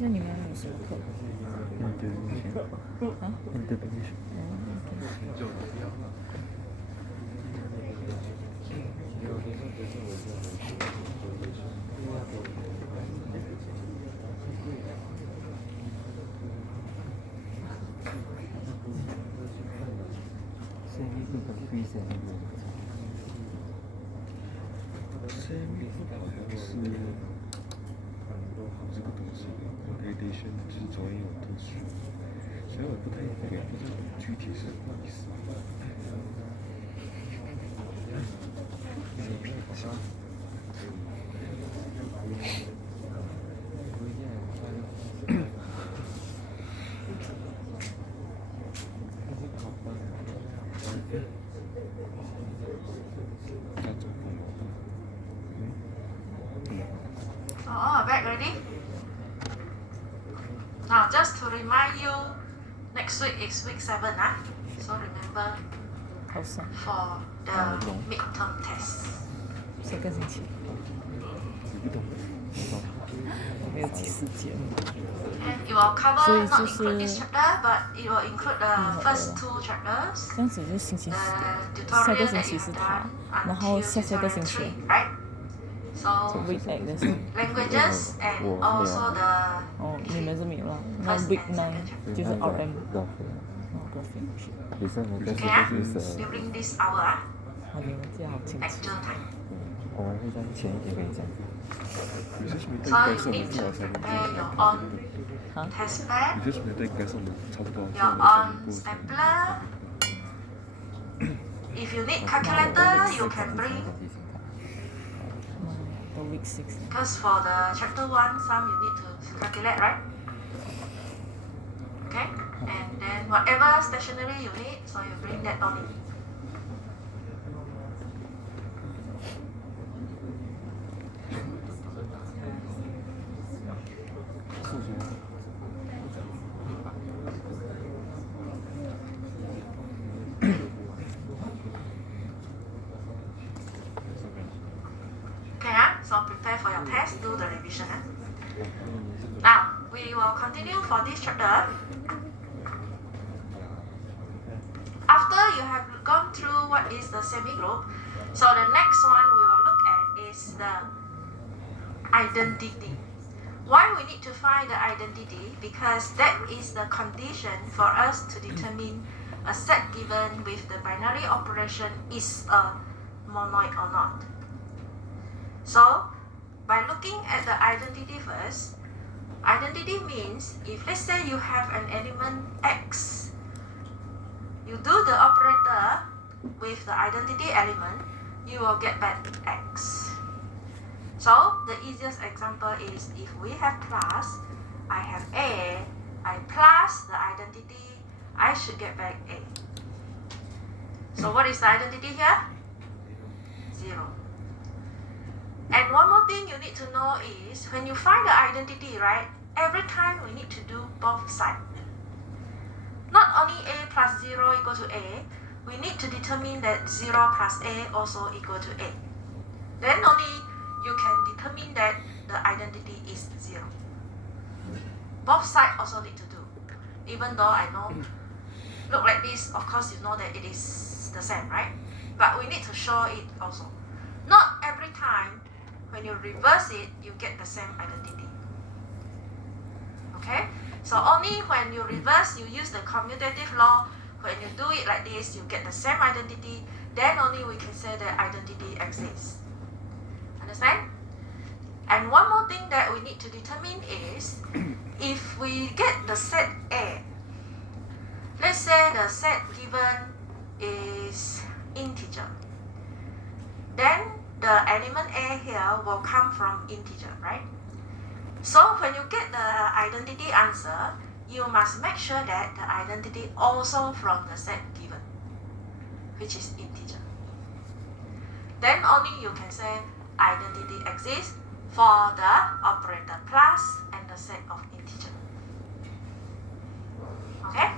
下你们有什么课？啊 Intervention. Semi 是个 free semi 这个东西 gradation 就是昨天有特殊，所以我不太知道具体是什么意思。Back ready? Now, just to remind you, next week is week 7, so remember 好爽， for the midterm test. 下个星期没有几时间。 And it will cover 所以 not 就是 include this chapter, but it will include the first 2 chapters. 这样子就星期 The 四，下 tutorial 个星 that 期 you 是 have 他 done，然后 until 下个 tutorial 星期 3, right? 就 So week 8的时候。 languages and also the 哦，你们是没有啦。那 first week and 9 second 就是 RM， Graph. 哦 graphic。 Listen, Okay, during this hour, 好的，这样好清楚。 actual time. 我们会在前一天跟你讲。 有些什么 So 带 you 上 need 门 to 我才能 prepare your own 啊？ test pad, 有些什么带上门差不多， your own stapler. If you need calculator, you can bring. 到 week 6。 Because for the chapter 1, some you need to calculate, right? Okay? And then whatever stationery you need, so you bring that only. Okay, so prepare for your test, do the revision. Now, we will continue for this chapter. After you have gone through what is the semi-group, so the next one we will look at is the identity. Why we need to find the identity? Because that is the condition for us to determine a set given with the binary operation is a monoid or not. So, by looking at the identity first, identity means if let's say you have an element x, you do the operator with the identity element, you will get back x. So, the easiest example is if we have class, I have A, I plus the identity, I should get back A. So, what is the identity here? 0. And one more thing you need to know is when you find the identity, right, every time we need to do both sides. Not only A plus 0 equal to A, we need to determine that 0 plus A also equal to A. Then only you can determine that the identity is 0. Both sides also need to do. Even though I know, look like this, of course you know that it is the same, right? But we need to show it also. Not every time when you reverse it, you get the same identity. Okay? So only when you reverse, you use the commutative law. When you do it like this, you get the same identity. Then only we can say that identity exists. Understand? And one more thing that we need to determine is if we get the set A, let's say the set given is integer, then the element A here will come from integer, right? So when you get the identity answer, you must make sure that the identity also from the set given, which is integer. Then only you can say identity exists for the operator plus and the set of integer. Okay?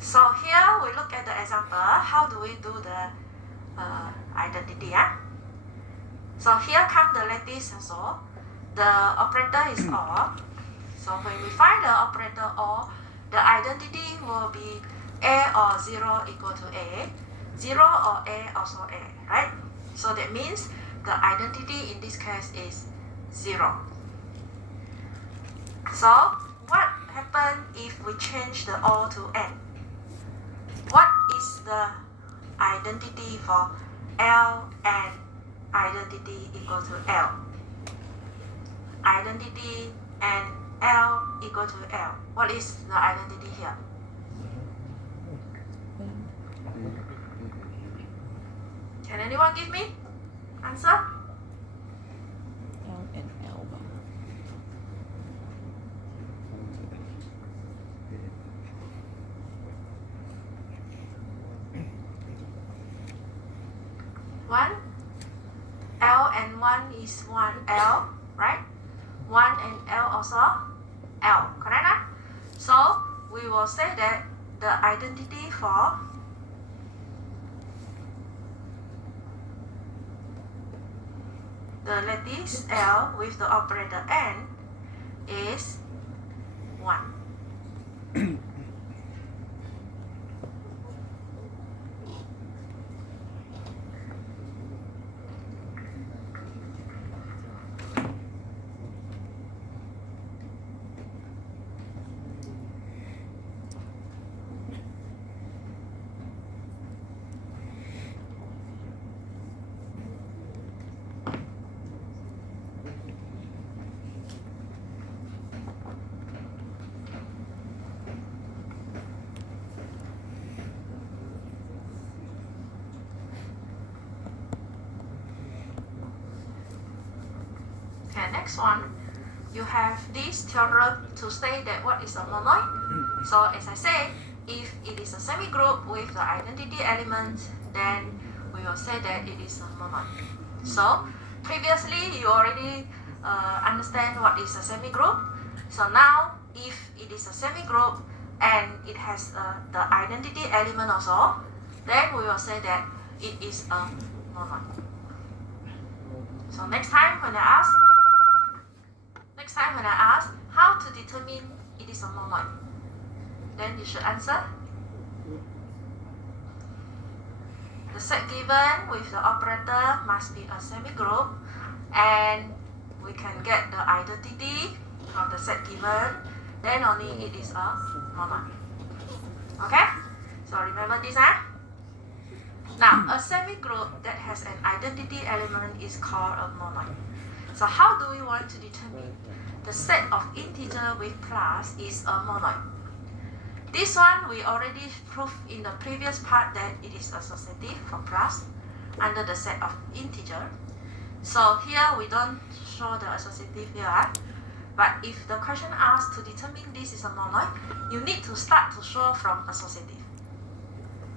So here we look at the example. How do we do the identity? So here come the lattice also. the operator is OR. So when we find the operator OR, the identity will be A or 0 equal to A, 0 or A also A, right? So that means the identity in this case is 0. So what happens if we change the O to N? What is the identity for L and identity equal to L? Identity and L equal to L. What is the identity here? Can anyone give me answer? L and L 吧。 1 L and 1 is 1 L, right? 1 and L also L, correct? So we will say that the identity for the lattice L with the operator N is 1. Okay, next one, you have this theorem to say that what is a monoid. So as I say, if it is a semigroup with the identity element, then we will say that it is a monoid. So previously you already understand what is a semigroup. So now if it is a semigroup and it has the identity element also, then we will say that it is a monoid. So next time when I ask how to determine it is a monoid, then you should answer the set given with the operator must be a semigroup, and we can get the identity from the set given, then only it is a monoid. Okay? So remember this, huh? Now, a semigroup that has an identity element is called a monoid. So how do we want to determine the set of integer with plus is a monoid? This one we already proved in the previous part that it is associative for plus under the set of integer. So here we don't show the associative here, but if the question asks to determine this is a monoid, you need to start to show from associative,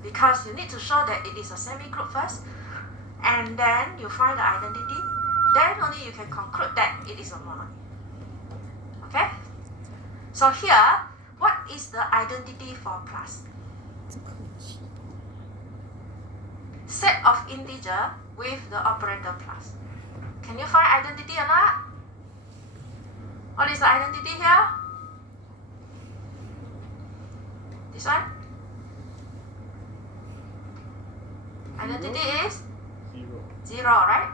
because you need to show that it is a semigroup first, and then you find the identity, then only you can conclude that it is a monoid. Okay? So here, what is the identity for plus? 这个奇 Set of integer with the operator plus. Can you find identity or not? What is the identity here? This one? Identity is 0, right?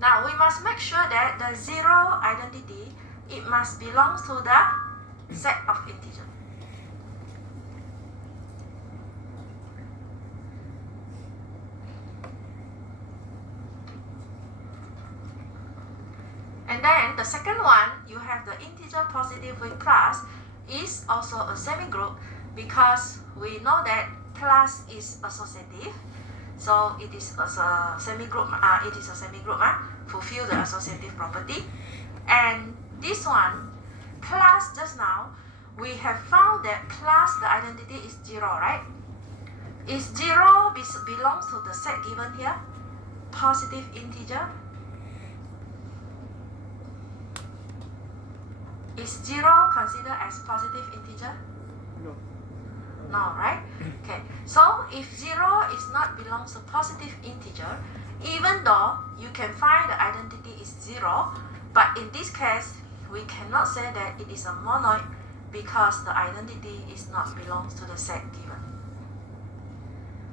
Now we must make sure that the 0 identity, it must belong to the set of integer. And then the second one, you have the integer positive with plus, is also a semigroup, because we know that plus is associative, so it is a semigroup. Fulfill the associative property. And this one, plus just now, we have found that plus the identity is 0, right? Is 0 belongs to the set given here, positive integer? Is 0 considered as positive integer? No. No, right? Okay, so if 0 is not belongs to positive integer, even though you can find the identity is 0, But in this case, we cannot say that it is a monoid because the identity is not belongs to the set given.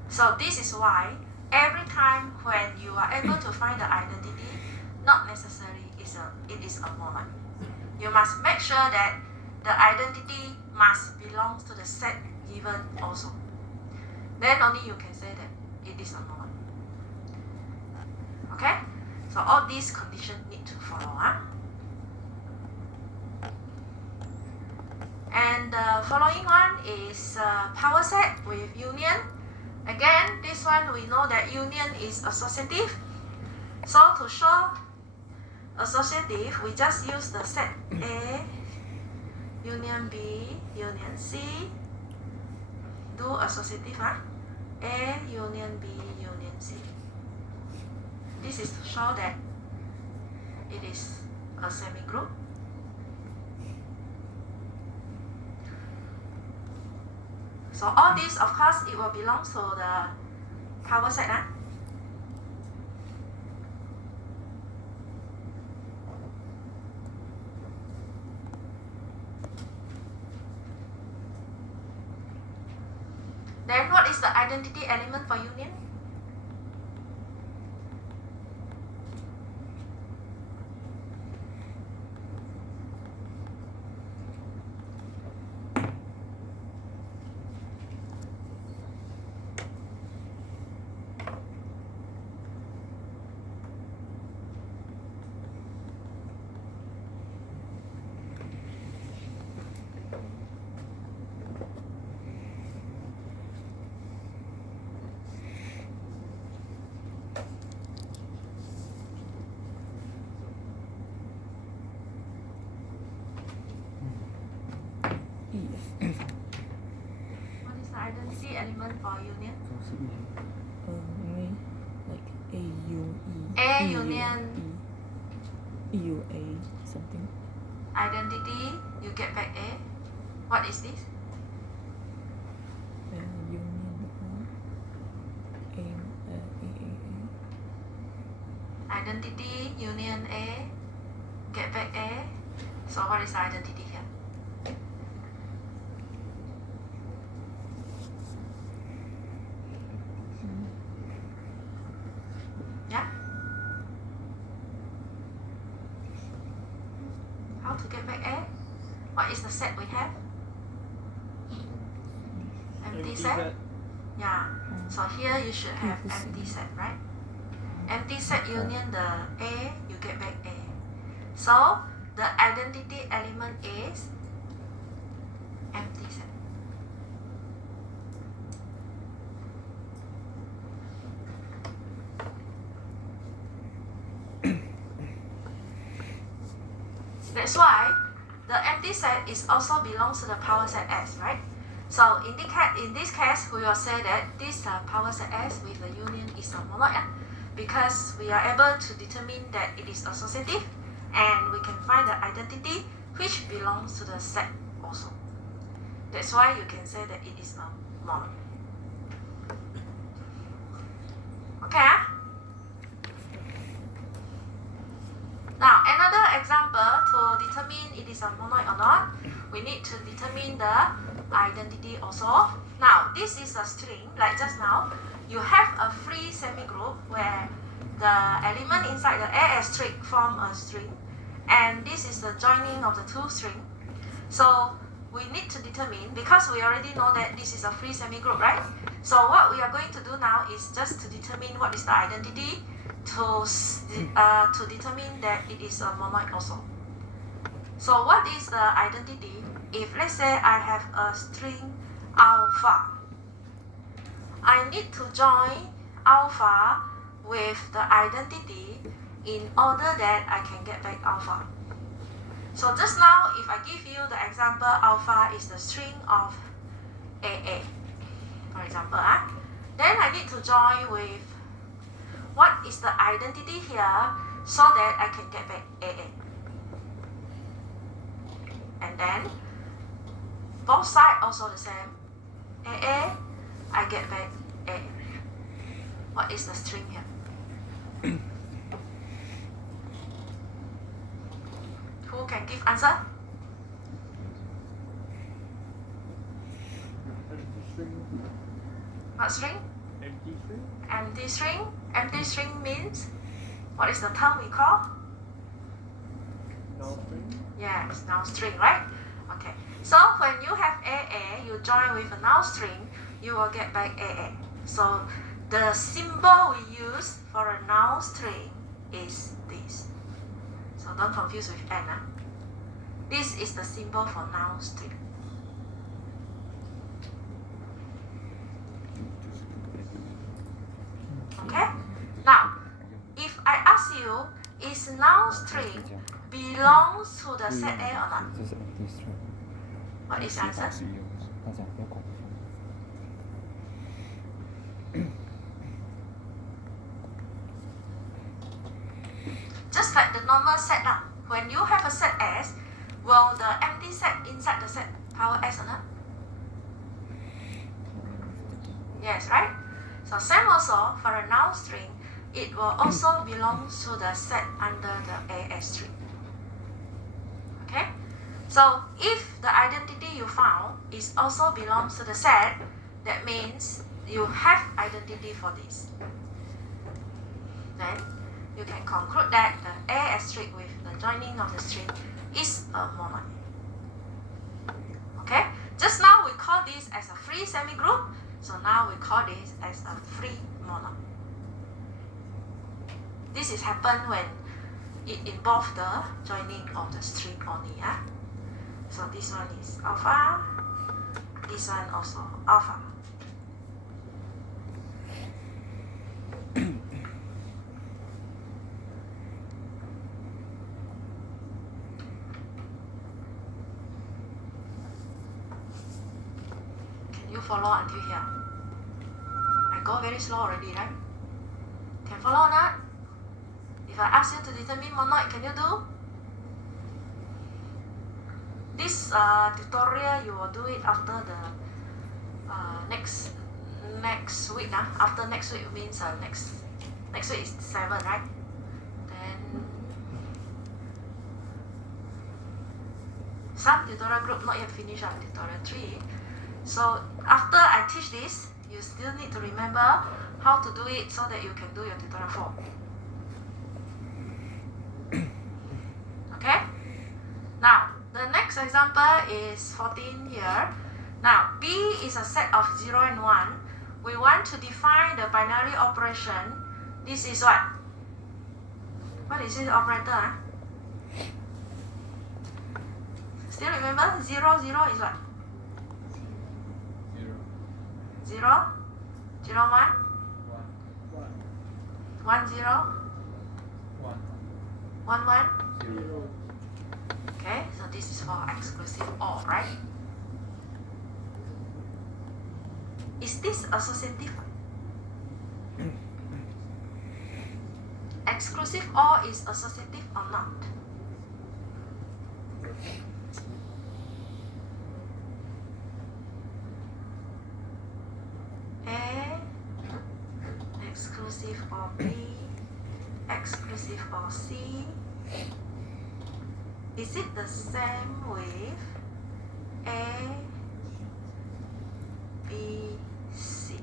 So this is why every time when you are able to find the identity, not necessarily it is a monoid. You must make sure that the identity must belong to the set given also. Then only you can say that it is a monoid. Okay? So all these conditions need to follow. And the following one is power set with union. Again, this one we know that union is associative. So to show associative, we just use the set A, union B, union C. Do associative, A, union B, union C. This is to show that it is a semigroup. So all these, of course, it will belong to the power set. Then what is the identity element for union? What is the identity element for union? 因为 like A U E A union E U A something. identity, you get back A. What is this? Union A. Identity, union A, get back A. So what is the identity here? Yeah? How to get back A? What is the set we have? Empty set? Yeah. So here you should have empty set, right? Empty set union the A, you get back A. So the identity element is empty set. That's why the empty set is also belongs to the power set S, right? So in this case, we will say that this power set S with the union is a monoid, because we are able to determine that it is associative, and we can find the identity which belongs to the set also. That's why you can say that it is a monoid. Okay? Now, another example to determine it is a monoid or not, we need to determine the identity also. Now, this is a string, like just now. You have a free semigroup where the element inside the A asterisk form a string, and this is the joining of the two strings. So we need to determine, because we already know that this is a free semigroup, right? So what we are going to do now is just to determine what is the identity to determine that it is a monoid also. So what is the identity? If let's say I have a string alpha, I need to join alpha with the identity in order that I can get back alpha. So just now, if I give you the example, alpha is the string of AA, for example, then I need to join with what is the identity here so that I can get back AA. And then both sides also the same. AA, I get back A. What is the string here? can give answer? What string? Empty string? Empty string. Empty string means, what is the term we call? Null string? Yeah, it's null string, right? Okay. So when you have AA, you join with a null string, you will get back AA. So the symbol we use for a null string is this. So don't confuse with N. This is the symbol for null string. Okay? Now, if I ask you, is null string belongs to the set A or not? 这是 empty string， What is the answer? 是一样的。大家不要恐慌。 Just like the normal set now. When you have a set S, will the empty set inside the set power S or not? Yes, right? So same also for a null string, it will also belong to the set under the AS string. Okay? So if the identity you found is also belongs to the set, that means you have identity for this. Then you can conclude that the AS string with the joining of the string is a monoid. Okay? Just now we call this as a free semigroup, so now we call this as a free monoid. This is happen when it involves the joining of the string only. So this one is alpha, this one also alpha. Can you follow until here? I go very slow already, right? Can follow or not? If I ask you to determine monoid, can you do? This tutorial you will do it after the next week. After next week means next week is 7, right? Then some tutorial group not yet finished on tutorial 3. So after I teach this, you still need to remember how to do it so that you can do your tutorial 4. Okay? Now, the next example is 14 here. Now, B is a set of 0 and 1. We want to define the binary operation. This is what? What is this operator? Still remember? 0, 0 is what? 0, 0, 1, 1, 0, 1, 1. Okay, so this is for exclusive OR, right? Is this associative? Exclusive OR is associative or not? A, exclusive or B, exclusive or C. Is it the same with A, B, C?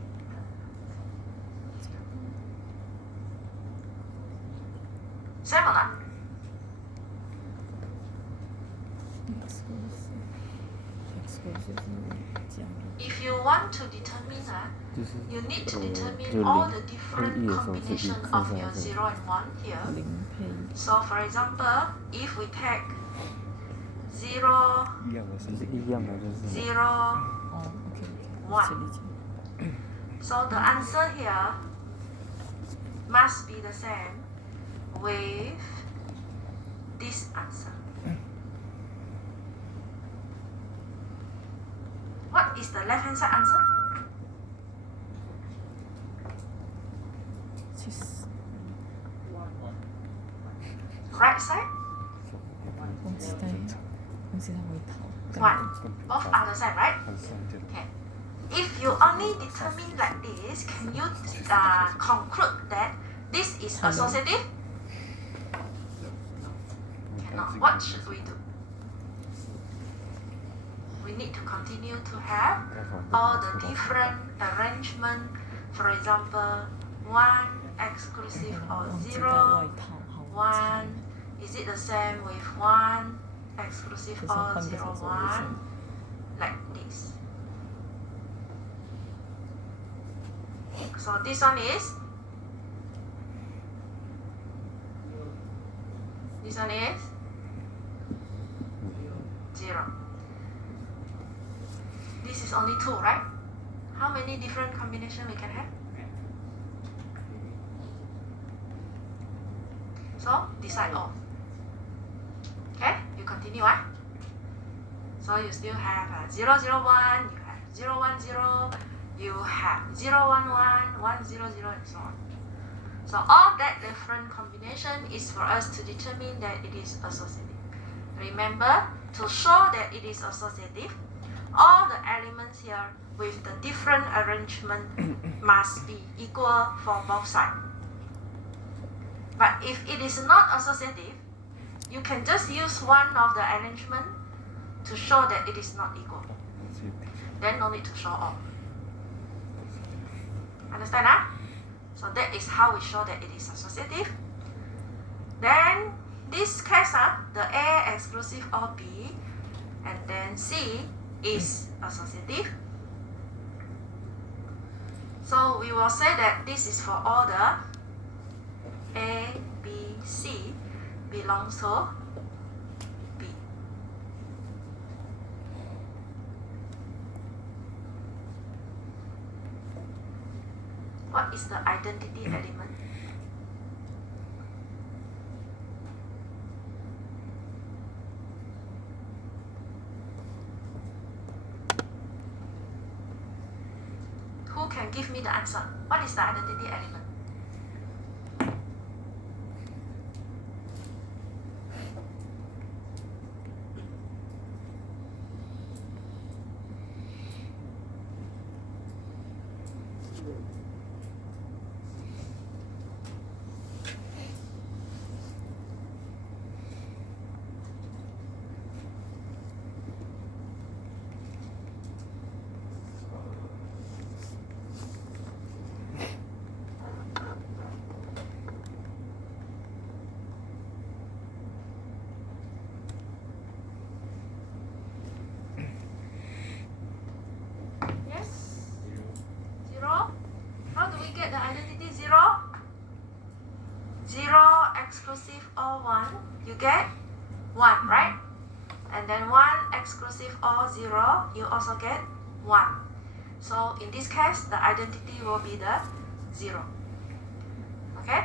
Same or not? exclusive 这样 If you want to determine, 就是 you need to 就 determine all the 零 different 配一的时候是 combination 一，剩 of 下 your 是 0 and 1 here. 0配1 So for example, if we take 0, 一样的是就是一样的，就是 0, 哦 OK OK 1. 这理解 So the answer here must be the same with this answer. What is the left hand side answer? 其实 Right side? 忘记他会逃 One. Both are the same, right? 很像这种。 Okay. If you only determine like this, can you conclude that this is associative? Cannot. What should we do? we need to continue to have all the different arrangement. For example, 1 exclusive or 忘记带 0, 外套，好惨。 1, is it the same with 1 exclusive 就是 or 换个 0, 手手 1, like this. So this one is 0. This is only 2, right? How many different combination we can have? So decide all. Okay, you continue, right? So you still have 0, 0, 1, you have 0, 1, 0, you have 0, 1, 1, 1, 0, 0, and so on. So all that different combination is for us to determine that it is associative. Remember, to show that it is associative, all the elements here with the different arrangement must be equal for both sides. But if it is not associative, you can just use one of the arrangement to show that it is not equal. Then no need to show all. Understand? Huh? So that is how we show that it is associative. Then this case, the A exclusive or B, and then C is associative. So we will say that this is for all the A, B, C belongs to B. What is the identity element? Who can give me the answer? What is the identity element? Yes? 0? How do we get the identity 0? 0 exclusive or 1, you get 1, right? And then 1 exclusive or 0, you also get 1. So in this case, the identity will be the 0. Okay?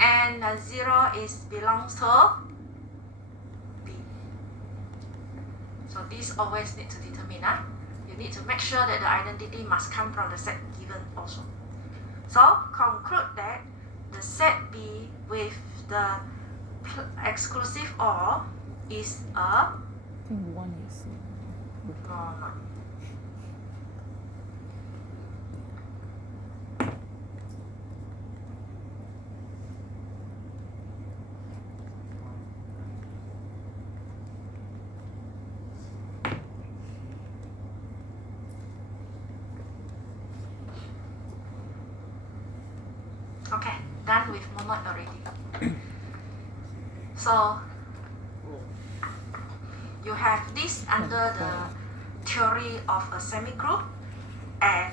And 0 belongs to B. So this always need to determine. You need to make sure that the identity must come from the set given also. So conclude that the set B with the exclusive OR is a 1也是。 monoid. Okay, done with monoid already. So you have this under the theory of a semigroup, and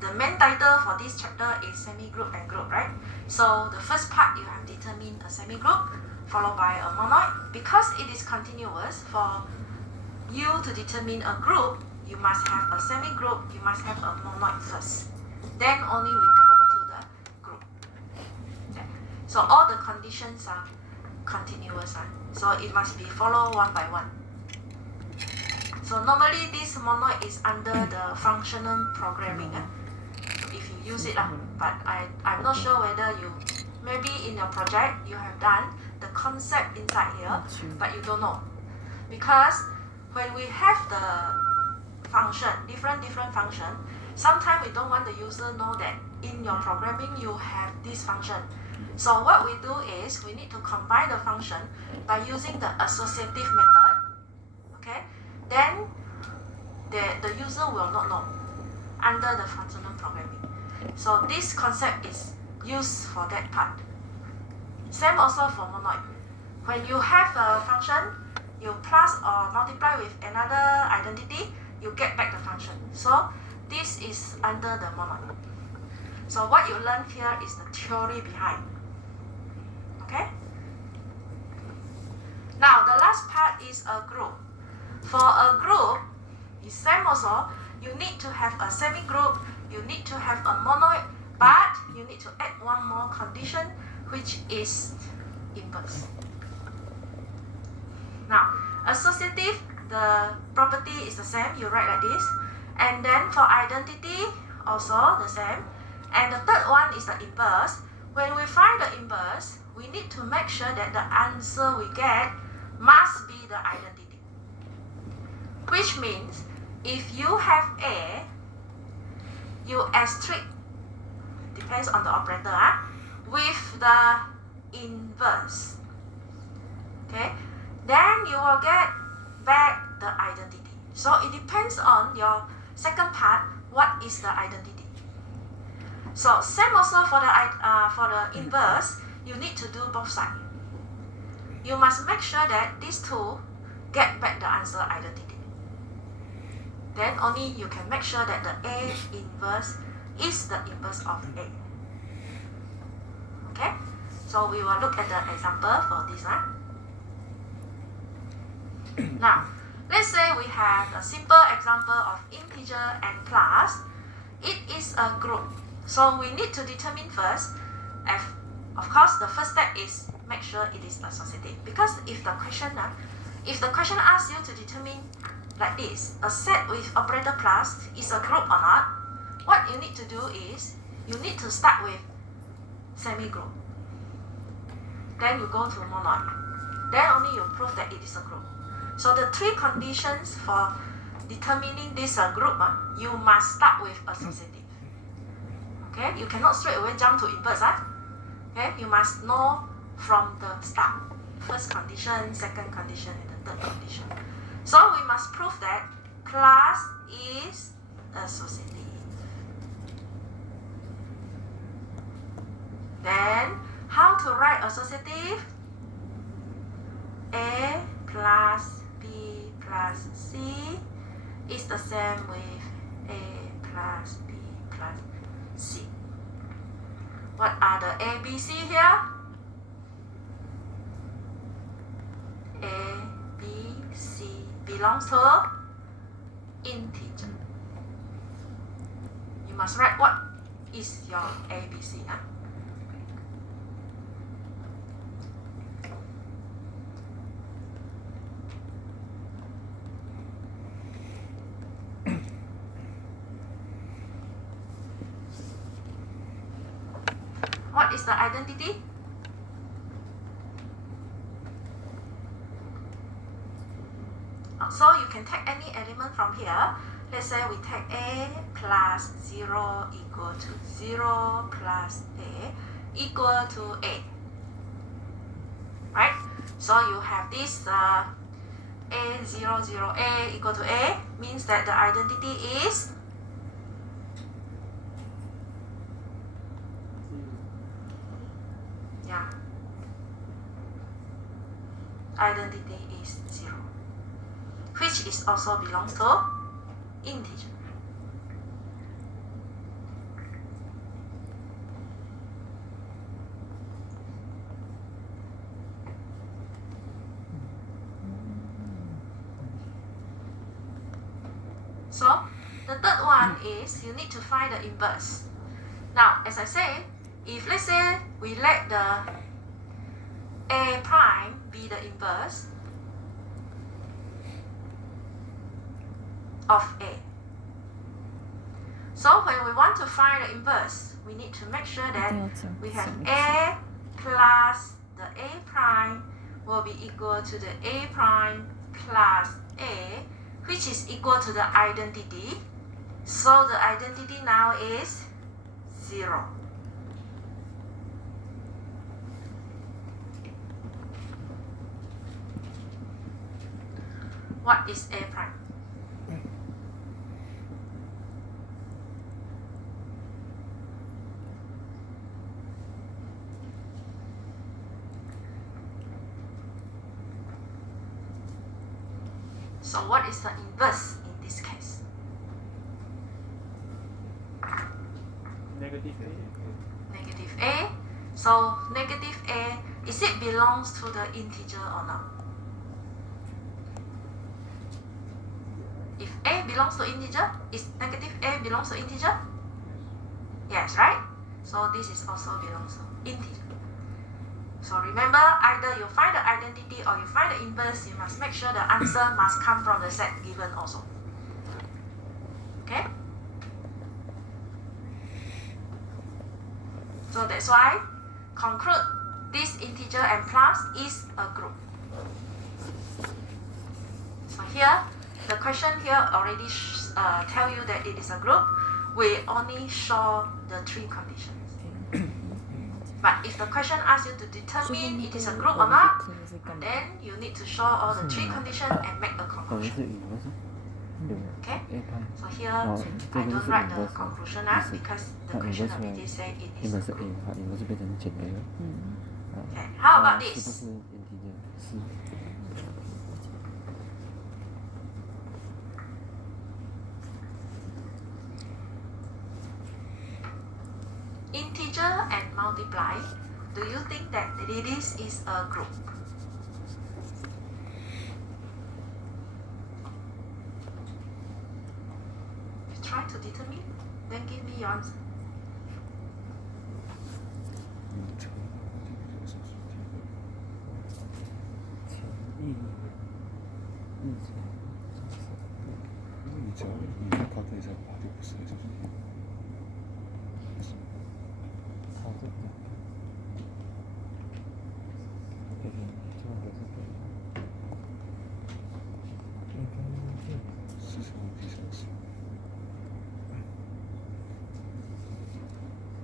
the main title for this chapter is semigroup and group, right? So the first part you have determined a semigroup followed by a monoid. Because it is continuous, for you to determine a group, you must have a semigroup, you must have a monoid first. Then only we come to the group. Okay. So all the conditions are continuous. So it must be followed one by one. So normally this monoid is under the functional programming. So if you use it, but I'm not sure whether you, maybe in your project you have done the concept inside here, but you don't know. Because when we have the function, different function, sometimes we don't want the user know that in your programming you have this function. So what we do is we need to combine the function by using the associative method. Okay, then the user will not know under the functional programming. So this concept is used for that part. Same also for monoid. When you have a function, you plus or multiply with another identity, you get back the function. So this is under the monoid. So what you learn here is the theory behind. Okay? Now the last part is a group. For a group, it's same also. You need to have a semi-group, you need to have a monoid, but you need to add one more condition, which is inverse. Now, associative, the property is the same, you write like this. And then for identity, also the same. And the third one is the inverse. When we find the inverse, we need to make sure that the answer we get must be the identity. Which means, if you have A, you asterisk, depends on the operator, with the inverse. Okay? Then you will get back the identity. So it depends on your second part, what is the identity. So same also for the inverse, you need to do both sides. You must make sure that these two get back the answer identity. Then only you can make sure that the A inverse is the inverse of A. Okay? So we will look at the example for this one. Now, let's say we have a simple example of integer and plus. It is a group. So we need to determine first, of course, the first step is make sure it is associative. Because if the question asks you to determine like this, a set with operator plus is a group or not, what you need to do is, you need to start with semi-group. Then you go to monoid. Then only you prove that it is a group. So the three conditions for determining this group, you must start with associative. Okay, you cannot straight away jump to inverse. Okay, you must know from the start. First condition, second condition, and the third condition. So we must prove that class is associative. Then, how to write associative? A plus B plus C is the same with A plus B plus C. What are the A, B, C here? A, B, C belongs to integer. You must write what is your A, B, C. What is the identity? So you can take any element from here. Let's say we take A plus 0 equal to 0 plus A equal to A. Right? So you have this A 0, 0, A equal to A means that the identity is identity is 0, which is also belongs to integer. So the third one is you need to find the inverse. Now, as I say, if let's say we let the A prime be the inverse of A. So when we want to find the inverse, we need to make sure that we have A plus the A prime will be equal to the A prime plus A, which is equal to the identity. So the identity now is 0. What is A prime? So what is the inverse in this case? Negative A. Negative A. So negative A, is it belongs to the integer or not? If A belongs to integer, is negative A belongs to integer? Yes, right? So this is also belongs to integer. So remember, either you find the identity or you find the inverse, you must make sure the answer must come from the set given also. Okay? So that's why conclude this integer and plus is a group. So here, the question here already tell you that it is a group. We only show the three conditions. But if the question asks you to determine it is a group or not, then you need to show all the three conditions and make a 我们是 conclusion. inverse，对不 Okay? 对？A 派， So here, 然后 I 这个 don't 是 write the inverse， conclusion 意思 because 它 the question inverse 出来 already say it is a ，inverse A group. 的话，inverse 变成减 A 了。Okay, how about 是不 this? 是 integer？是。 Integer and multiply. Do you think that this is a group? You try to determine, then give me your answer. 前一日前因为你只要你要考对一下把就不是了，就是操作的，给你做的这个，应该市场比较少，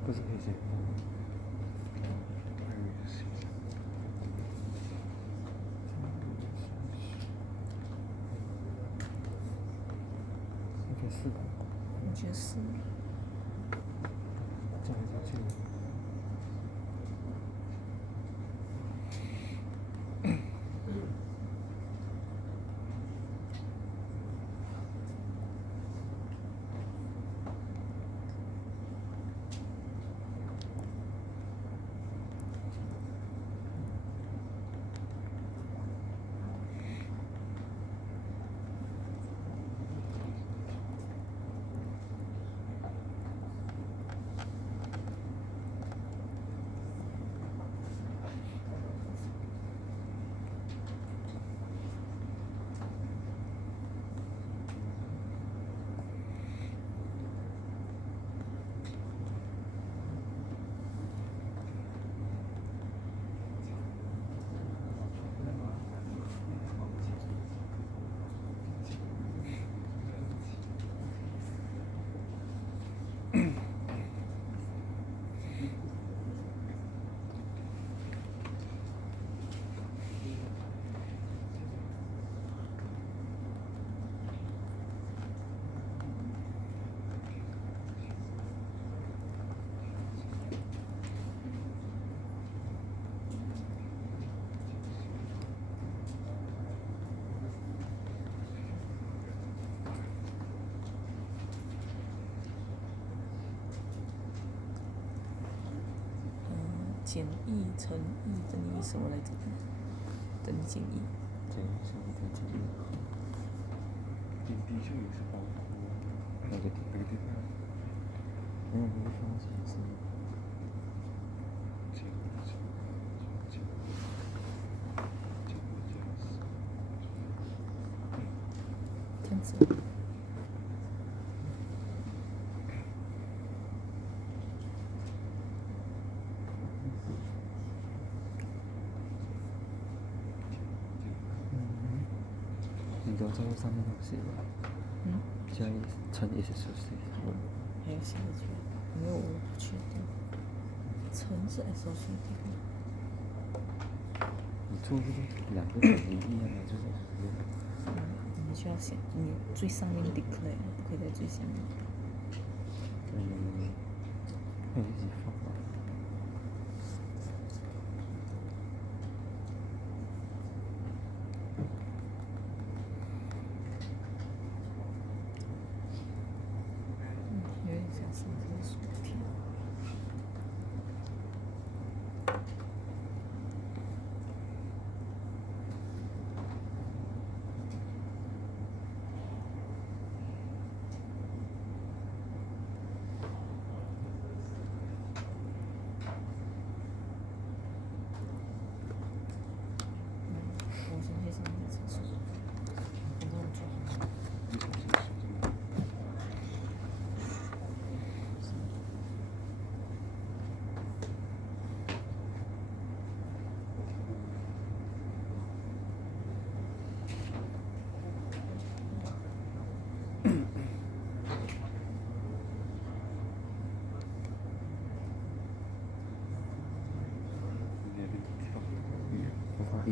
不是可以写吗？还有一些应该是吧？我觉得是。这样就去。减一乘一等于什么来着？等于减一。减一乘一等于减一。点滴就也是包括那个那个地方没有那个方程式。这样子。你知道这个上面东西吧？加一乘一是数学。还有写的出来，因为我不确定。乘是 S 数的。你做这个两个等于一样的，就是你需要写，你最上面 declare，不可以在最下面。可以一起放吧。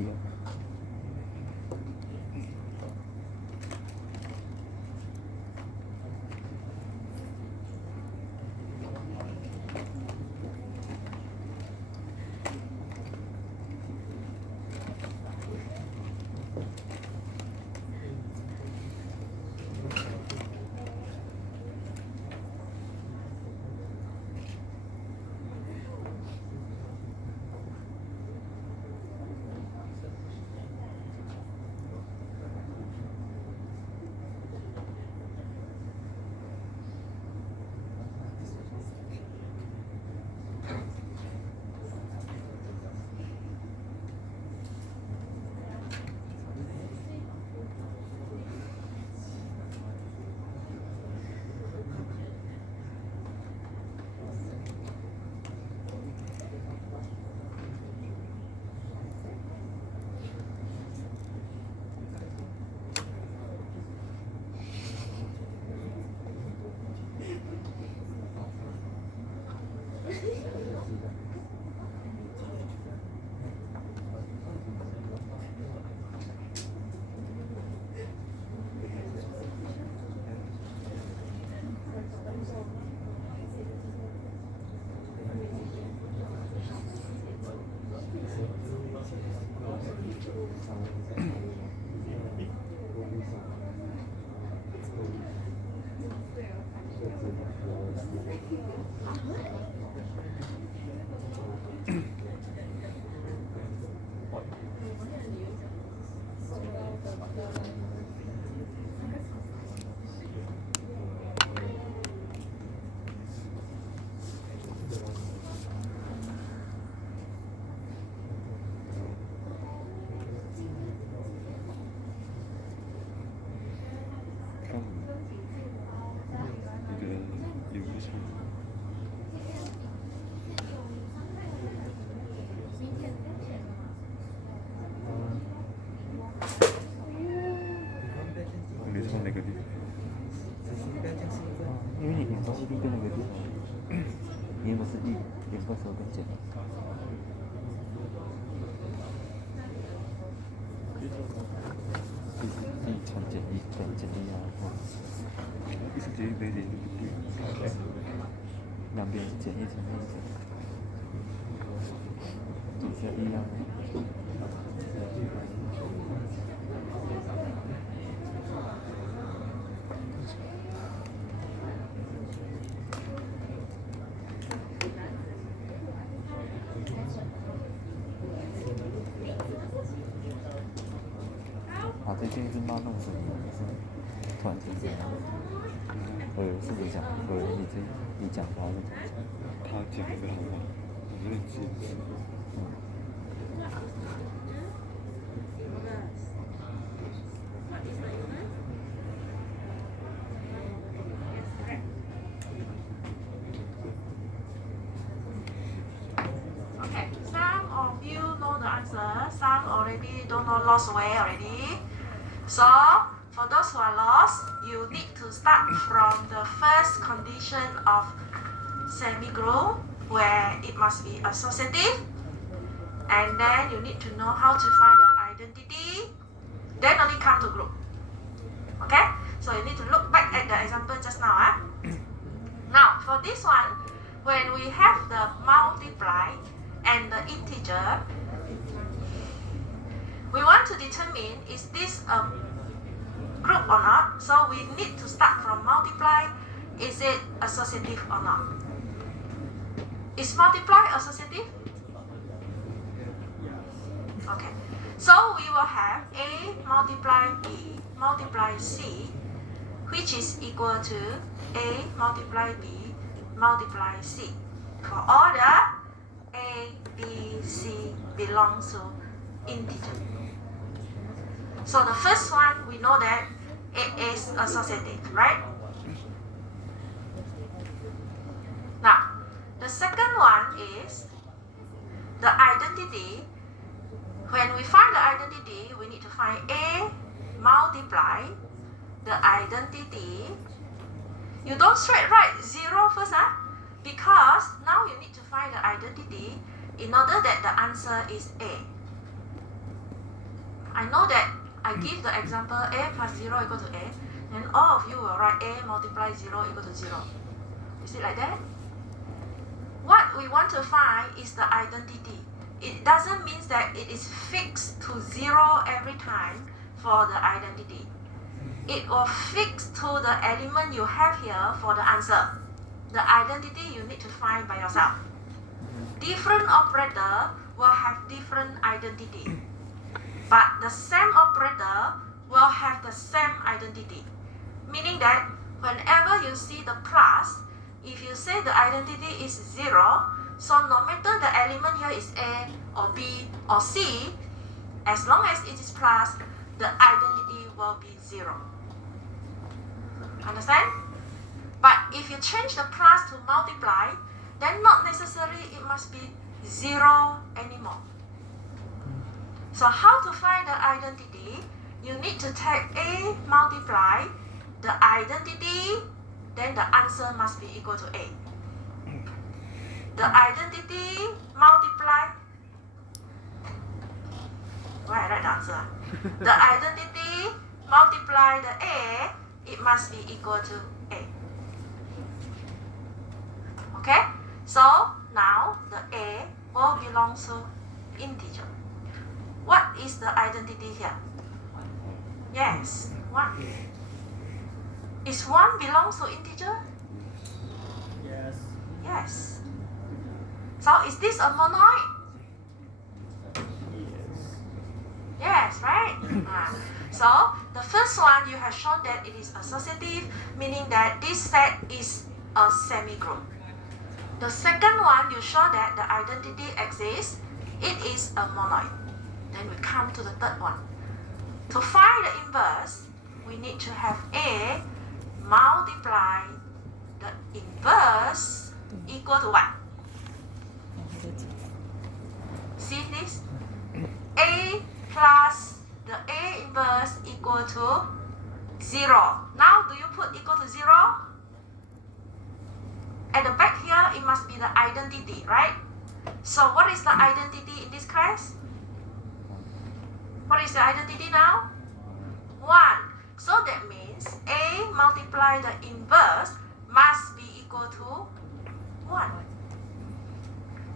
一样。你从哪个地方？因为你眼光一定跟那个地方，你原本是一，眼光手跟剪。一层剪一，两剪一啊，一直剪一边剪就不对。两边剪一层一层，底下一样。最近是骂弄死你，是突然间这样。是你讲，你讲话是怎么讲？他讲的好吗？我们的坚持。Okay, some of you know the answer, some already don't know, lost way already. So, for those who are lost, you need to start from the first condition of semi-group, where it must be associative, and then you need to know how to find the identity, then only come to group. Okay? So you need to look back at the example just now. Now, for this one, when we have the multiply and the integer, we want to determine is this a group or not. So we need to start from multiply. Is it associative or not? Is multiply associative? Okay. So we will have A multiply B multiply C, which is equal to A multiply B multiply C. For all the A, B, C belongs to integer. So the first one, we know that it is associative, right? Now, the second one is the identity. When we find the identity, we need to find A multiply the identity. You don't straight write 0 first, because now you need to find the identity in order that the answer is A. I know that I give the example a plus 0 equal to a, then all of you will write a multiply 0 equal to 0. Is it like that? What we want to find is the identity. It doesn't mean that it is fixed to 0 every time for the identity. It will fix to the element you have here for the answer. The identity you need to find by yourself. Different operator will have different identity, but the same operator will have the same identity. Meaning that whenever you see the plus, if you say the identity is 0, so no matter the element here is A or B or C, as long as it is plus, the identity will be 0. Understand? But if you change the plus to multiply, then not necessarily it must be 0 anymore. So how to find the identity? You need to take A multiply the identity, then the answer must be equal to A. The identity multiply, where I write the answer? The identity multiply the A, it must be equal to A. Okay? So now the A will belong to integer. What is the identity here? Yes, 1. Is 1 belongs to integer? Yes. Yes. So is this a monoid? Yes, right? So the first one you have shown that it is associative, meaning that this set is a semigroup. The second one you show that the identity exists, it is a monoid. Then we come to the third one. To find the inverse, we need to have A multiply the inverse equal to what? See this? A plus the A inverse equal to 0. Now do you put equal to 0? At the back here, it must be the identity, right? So what is the identity in this case? What is the identity now? 1. So that means A multiply the inverse must be equal to 1.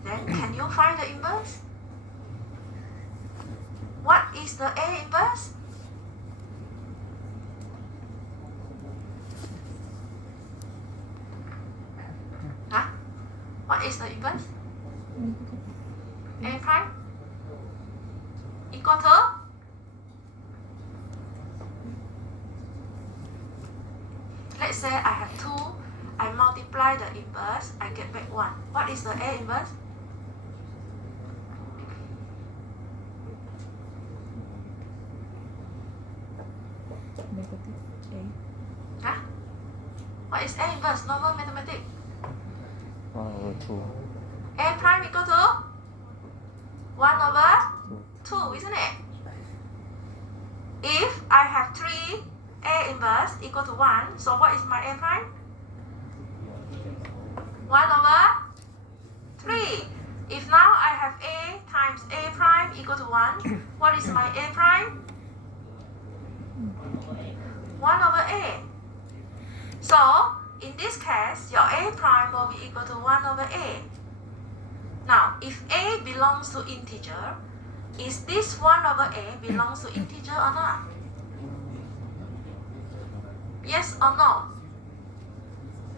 Then can you find the inverse? What is the A inverse? Huh? What is the inverse? A prime equal to? Let's say I have 2, I multiply the inverse, I get back 1. What is the A inverse? Negative A. Huh? What is A inverse? Normal mathematics. 1/2. A prime equal to 1/2, isn't it? If I have 3, A inverse equal to 1, so what is my A prime? 1/3. If now I have A times A prime equal to 1, what is my A prime? 1/A. So, in this case, your A prime will be equal to 1/A. Now, if A belongs to integer, is this 1/A belongs to integer or not? Yes or no?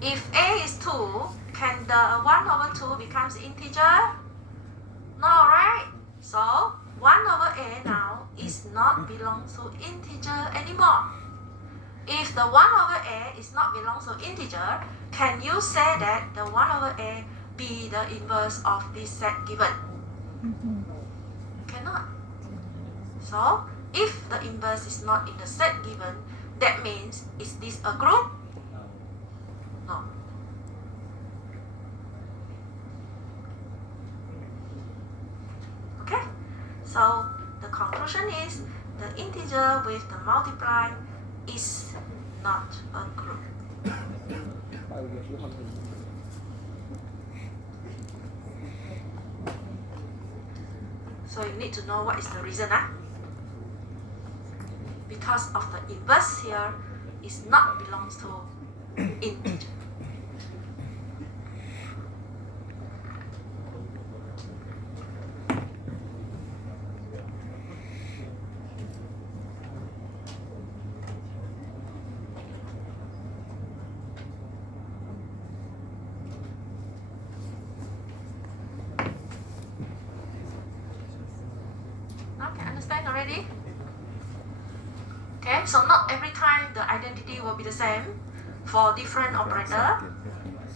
If A is 2, can the 1/2 becomes integer? No, right? So 1/A now is not belongs to integer anymore. If the 1/A is not belongs to integer, can you say that the 1/A be the inverse of this set given? Cannot. So if the inverse is not in the set given, that means, is this a group? No. Okay? So the conclusion is the integer with the multiply is not a group. So you need to know what is the reason. because of the inverse here is not belongs to integer. Okay, understand already? Okay, so not every time the identity will be the same for different operator.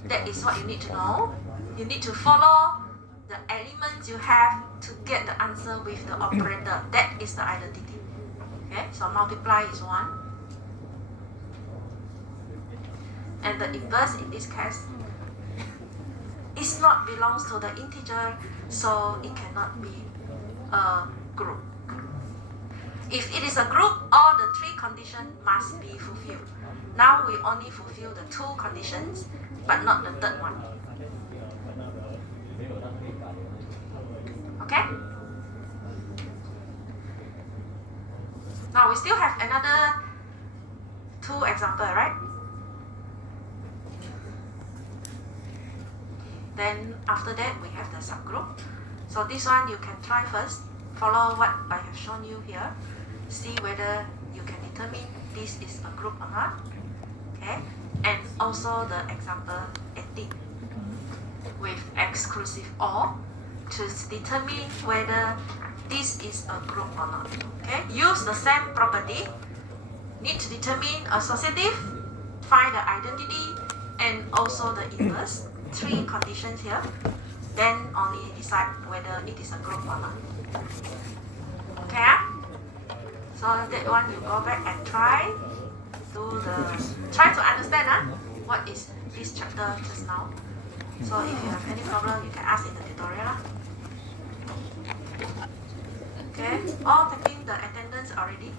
That is what you need to know. You need to follow the elements you have to get the answer with the operator. That is the identity. Okay, so multiply is 1. And the inverse in this case is not belongs to the integer, so it cannot be a group. If it is a group, all the 3 conditions must be fulfilled. Now we only fulfill the 2 conditions, but not the third one. Okay? Now we still have another 2 examples, right? Then after that we have the subgroup. So this one you can try first. Follow what I have shown you here. See whether you can determine this is a group or not. Okay? And also the example 18 with exclusive OR to determine whether this is a group or not. Okay? Use the same property. Need to determine associative, find the identity, and also the inverse. 3 conditions here. Then only decide whether it is a group or not. Okay? So that one you go back and try to understand what is this chapter just now. So if you have any problem, you can ask in the tutorial. Okay, all taking the attendance already.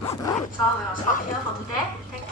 So we will stop here for today. Thank you.